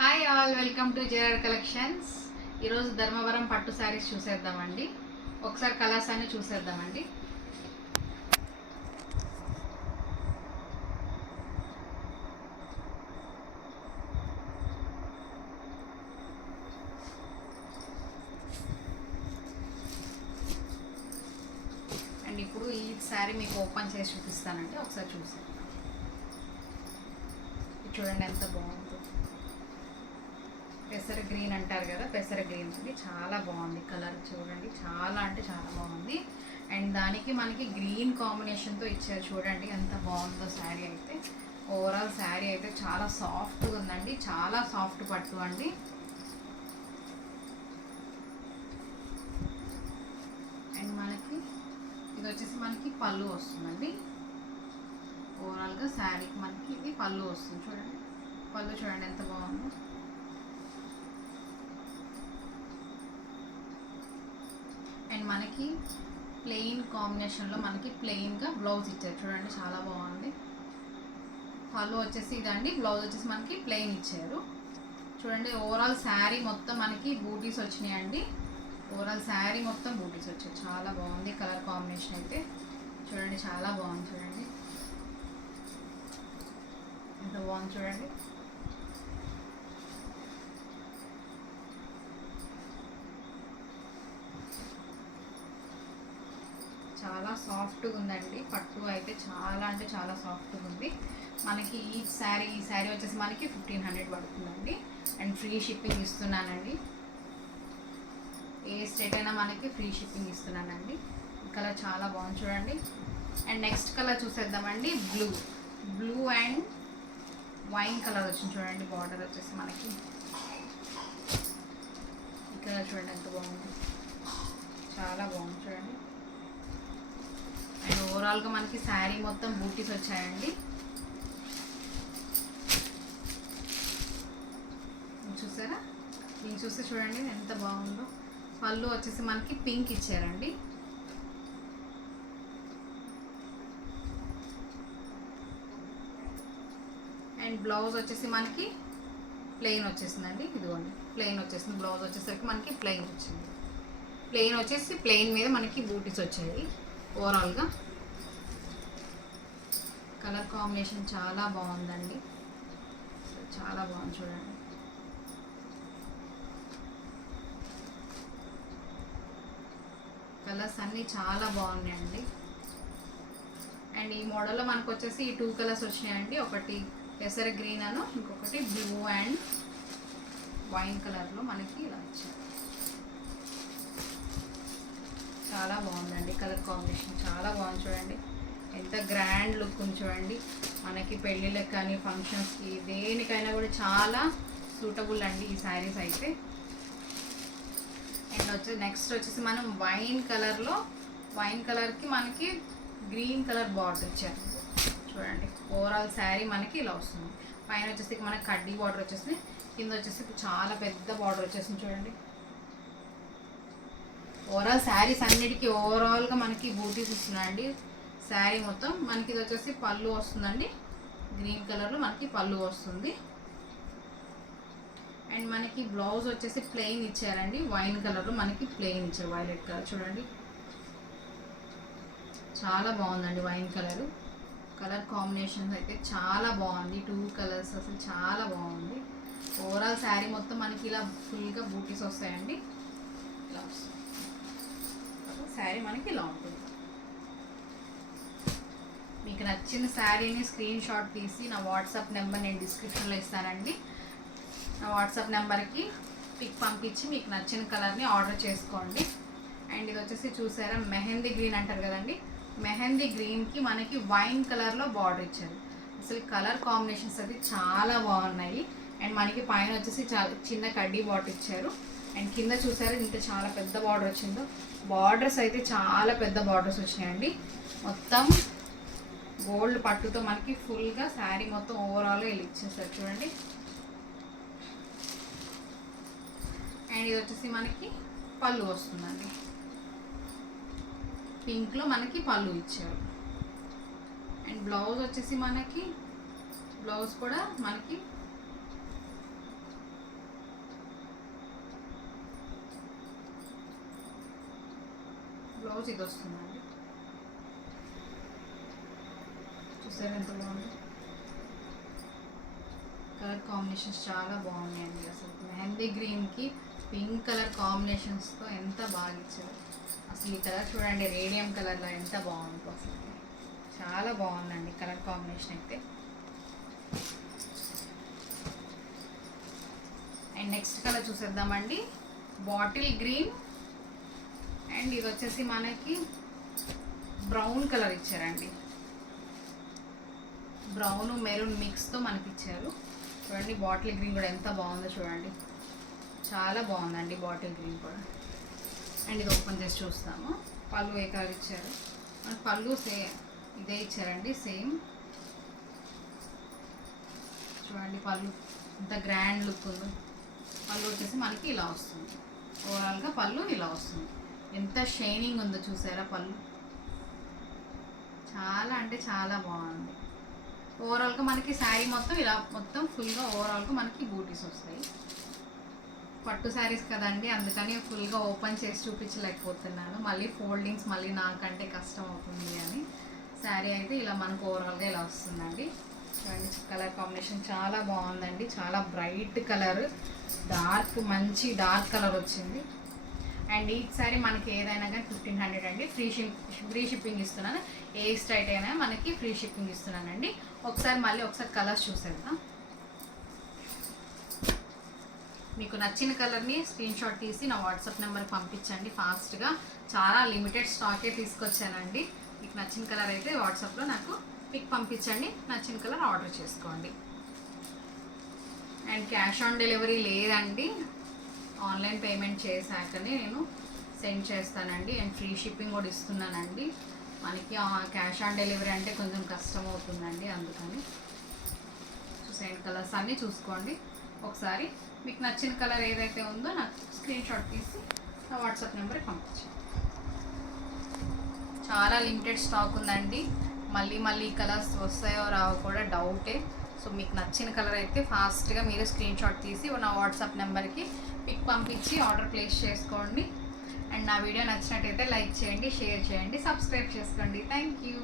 Hi all, welcome to JR collections. ఈరోజు ధర్మవరం పట్టు శారీస్ చూసేద్దామండి. ఒకసారి కలర్స్ అన్ని చూసేద్దామండి. అండ్ ఇప్పుడు ఈ శారీ మీకు ఓపెన్ చేసి చూపిస్తానండి, ఒకసారి చూసి చూడండి ఎంత బాగుందో. పెసర గ్రీన్ అంటారు కదా, పెసర గ్రీన్ ఇది చాలా బాగుంది. కలర్ చూడండి, చాలా అంటే చాలా బాగుంది. అండ్ దానికి మనకి గ్రీన్ కాంబినేషన్తో ఇచ్చారు. చూడండి ఎంత బాగుందో శారీ అయితే. ఓవరాల్ శారీ అయితే చాలా సాఫ్ట్గా ఉందండి, చాలా సాఫ్ట్ పట్టు అండి. అండ్ మనకి ఇది వచ్చేసి మనకి పళ్ళు వస్తుందండి. ఓవరాల్గా శారీకి మనకి ఇది పళ్ళు వస్తుంది. చూడండి పళ్ళు చూడండి ఎంత బాగుందో. అండ్ మనకి ప్లెయిన్ కాంబినేషన్లో మనకి ప్లెయిన్గా బ్లౌజ్ ఇచ్చారు. చూడండి చాలా బాగుంది. పళ్ళు వచ్చేసి ఇదండి, బ్లౌజ్ వచ్చేసి మనకి ప్లెయిన్ ఇచ్చారు. చూడండి ఓవరాల్ శారీ మొత్తం మనకి బూటీస్ వచ్చినాయండి. ఓవరాల్ శారీ మొత్తం బూటీస్ వచ్చాయి. చాలా బాగుంది కలర్ కాంబినేషన్ అయితే. చూడండి చాలా బాగుంది. చూడండి ఎంత బాగుంది చూడండి. చాలా సాఫ్ట్గా ఉందండి పట్టు అయితే. చాలా అంటే చాలా సాఫ్ట్గా ఉంది. మనకి ఈ శారీ వచ్చేసి మనకి 1500 పడుతుందండి. అండ్ ఫ్రీ షిప్పింగ్ ఇస్తున్నానండి. ఏ స్టేట్ అయినా మనకి ఫ్రీ షిప్పింగ్ ఇస్తున్నానండి. కలర్ చాలా బాగుంది చూడండి. అండ్ నెక్స్ట్ కలర్ చూసేద్దామండి. బ్లూ అండ్ వైన్ కలర్ వచ్చింది. చూడండి బార్డర్ వచ్చేసి మనకి ఈ కలర్ చూడండి ఎంత బాగుంది. చాలా బాగుంది చూడండి. అండ్ ఓవరాల్గా మనకి శారీ మొత్తం బూటీస్ వచ్చాయండి. చూసారా, దీన్ని చూస్తే చూడండి ఎంత బాగుందో. పళ్ళు వచ్చేసి మనకి పింక్ ఇచ్చారండి. అండ్ బ్లౌజ్ వచ్చేసి మనకి ప్లెయిన్ వచ్చేసిందండి. ఇదిగోండి ప్లెయిన్ వచ్చేసింది. బ్లౌజ్ వచ్చేసరికి మనకి ప్లెయిన్ వచ్చింది. ప్లెయిన్ వచ్చేసి ప్లెయిన్ మీద మనకి బూటీస్ వచ్చాయి. ఓవరాల్గా కలర్ కాంబినేషన్ చాలా బాగుందండి. చాలా బాగుంది చూడండి. కలర్స్ అన్నీ చాలా బాగున్నాయండి. అండ్ ఈ మోడల్లో మనకు వచ్చేసి ఈ 2 కలర్స్ వచ్చినాయండి. ఒకటి పెసర గ్రీన్ అను, ఇంకొకటి బ్లూ అండ్ వైన్ కలర్లో మనకి ఇలా వచ్చాయి. చాలా బాగుందండి కలర్ కాంబినేషన్. చాలా బాగుంది చూడండి. ఎంత గ్రాండ్ లుక్ ఉంది చూడండి. మనకి పెళ్ళిళ్ళకి కానీ ఫంక్షన్స్కి దేనికైనా కూడా చాలా సూటబుల్ అండి ఈ శారీస్ అయితే. అండ్ నెక్స్ట్ వచ్చేసి మనం వైన్ కలర్కి మనకి గ్రీన్ కలర్ బార్డర్ ఇచ్చారు. చూడండి ఓవరాల్ శారీ మనకి ఇలా వస్తుంది. పైన వచ్చేసి మనకి కడ్డీ బార్డర్ వచ్చేసి, కింద వచ్చేసి చాలా పెద్ద బార్డర్ వచ్చేసింది చూడండి. ఓవరాల్ శారీస్ అన్నిటికీ ఓవరాల్గా మనకి బూటీస్ ఇస్తున్నాయండి. శారీ మొత్తం మనకి ఇది వచ్చేసి పళ్ళు వస్తుందండి. గ్రీన్ కలర్లో మనకి పళ్ళు వస్తుంది. అండ్ మనకి బ్లౌజ్ వచ్చేసి ప్లెయిన్ ఇచ్చారండి. వైన్ కలర్లో మనకి ప్లెయిన్ ఇచ్చారు. వైలెట్ కలర్ చూడండి చాలా బాగుందండి. వైన్ కలర్ కాంబినేషన్స్ అయితే చాలా బాగుంది. 2 కలర్స్ అసలు చాలా బాగుంది. ఓవరాల్ శారీ మొత్తం మనకి ఇలా ఫుల్గా బూటీస్ వస్తాయండి. ఇలా వస్తుంది శారీ మనకి ఇలా ఉంటుంది. మీకు నచ్చిన శారీని స్క్రీన్ షాట్ తీసి నా వాట్సాప్ నెంబర్ నేను డిస్క్రిప్షన్లో ఇస్తానండి. నా వాట్సాప్ నెంబర్కి పిక్ పంపించి మీకు నచ్చిన కలర్ని ఆర్డర్ చేసుకోండి. అండ్ ఇది వచ్చేసి చూసారా మెహందీ గ్రీన్ అంటారు కదండి. మెహందీ గ్రీన్కి మనకి వైన్ కలర్లో బార్డర్ ఇచ్చారు. అసలు కలర్ కాంబినేషన్స్ అయితే చాలా బాగున్నాయి. అండ్ మనకి పైన వచ్చేసి చాలా చిన్న కడ్డీ బార్డర్ ఇచ్చారు. అండ్ కింద చూసారా ఇంత చాలా పెద్ద బార్డర్ వచ్చిందో. బార్డర్స్ అయితే చాలా పెద్ద బార్డర్స్ వచ్చినాయండి. మొత్తం గోల్డ్ పట్టుతో మనకి ఫుల్గా శారీ మొత్తం ఓవరాల్గా ఇలా ఇచ్చేసారు చూడండి. అండ్ ఇది వచ్చేసి మనకి పళ్ళు వస్తుందండి. పింక్లో మనకి పళ్ళు ఇచ్చారు. అండ్ బ్లౌజ్ వచ్చేసి మనకి బ్లౌజ్ కూడా మనకి బ్లౌజ్ ఇది వస్తుందండి. చూసారు ఎంత బాగుంది. కలర్ కాంబినేషన్స్ చాలా బాగున్నాయండి. అసలు మెహందీ గ్రీన్కి పింక్ కలర్ కాంబినేషన్స్తో ఎంత బాగా ఇచ్చారు. అసలు ఈ కలర్ చూడండి, రేడియం కలర్లో ఎంత బాగుందో అసలు. చాలా బాగుందండి కలర్ కాంబినేషన్ అయితే. అండ్ నెక్స్ట్ కలర్ చూసేద్దామండి. బాటిల్ గ్రీన్ అండ్ ఇది వచ్చేసి మనకి బ్రౌన్ కలర్ ఇచ్చారండి. బ్రౌన్ మెరూన్ మిక్స్తో మనకి ఇచ్చారు. చూడండి బాటిల్ గ్రీన్ కూడా ఎంత బాగుందో చూడండి. చాలా బాగుందండి బాటిల్ గ్రీన్ కూడా. అండ్ ఇది ఓపెన్ చేసి చూస్తాము. పళ్ళు ఏ కలర్ ఇచ్చారు? మనకి పళ్ళు ఇదే ఇచ్చారండి సేమ్. చూడండి పళ్ళు ఎంత గ్రాండ్ లుక్ ఉందో. పళ్ళు వచ్చేసి మనకి ఇలా వస్తుంది. ఓవరాల్గా పళ్ళు ఇలా వస్తుంది. ఎంత షైనింగ్ ఉందో చూసారా పళ్ళు. చాలా అంటే చాలా బాగుంది. ఓవరాల్గా మనకి శారీ మొత్తం ఇలా మొత్తం ఫుల్గా ఓవరాల్గా మనకి బూటీస్ వస్తాయి. పట్టు శారీస్ కదండి, అందుకని ఫుల్గా ఓపెన్ చేసి చూపించలేకపోతున్నాను. మళ్ళీ ఫోల్డింగ్స్ మళ్ళీ నాకంటే కష్టం అవుతుంది అని. శారీ అయితే ఇలా మనకు ఓవరాల్గా ఇలా వస్తుందండి. చూడండి కలర్ కాంబినేషన్ చాలా బాగుందండి. చాలా బ్రైట్ కలర్, డార్క్ మంచి డార్క్ కలర్ వచ్చింది. అండ్ ఈ సారీ మనకి ఏదైనా కానీ 1500 అండి. ఫ్రీ షిప్పింగ్ ఇస్తున్నాను. ఏ స్టైట్ అయినా మనకి ఫ్రీ షిప్పింగ్ ఇస్తున్నానండి. ఒకసారి కలర్స్ చూసేద్దాం. మీకు నచ్చిన కలర్ని స్క్రీన్ షాట్ తీసి నా వాట్సాప్ నెంబర్కి పంపించండి ఫాస్ట్గా. చాలా లిమిటెడ్ స్టాకే తీసుకొచ్చానండి. మీకు నచ్చిన కలర్ అయితే వాట్సాప్లో నాకు పిక్ పంపించండి. నచ్చిన కలర్ ఆర్డర్ చేసుకోండి. అండ్ క్యాష్ ఆన్ డెలివరీ లేదండి. ఆన్లైన్ పేమెంట్ చేశాకనే నేను సెండ్ చేస్తానండి. అండ్ ఫ్రీ షిప్పింగ్ కూడా ఇస్తున్నానండి. మనకి క్యాష్ ఆన్ డెలివరీ అంటే కొంచెం కష్టం అవుతుందండి, అందుకని. చూసేయండి కలర్స్ అన్నీ చూసుకోండి. ఒకసారి మీకు నచ్చిన కలర్ ఏదైతే ఉందో నాకు స్క్రీన్ షాట్ తీసి నా వాట్సాప్ నెంబర్కి పంపించండి. చాలా లిమిటెడ్ స్టాక్ ఉందండి. మళ్ళీ కలర్స్ వస్తాయో రావో కూడా డౌటే. సో మీకు నచ్చిన కలర్ అయితే ఫాస్ట్గా మీరు స్క్రీన్ షాట్ తీసి నా వాట్సాప్ నెంబర్కి పిక్ పంపించి ఆర్డర్ ప్లేస్ చేసుకోండి. అండ్ నా వీడియో నచ్చినట్టయితే లైక్ చేయండి, షేర్ చేయండి, సబ్స్క్రైబ్ చేసుకోండి. Thank you.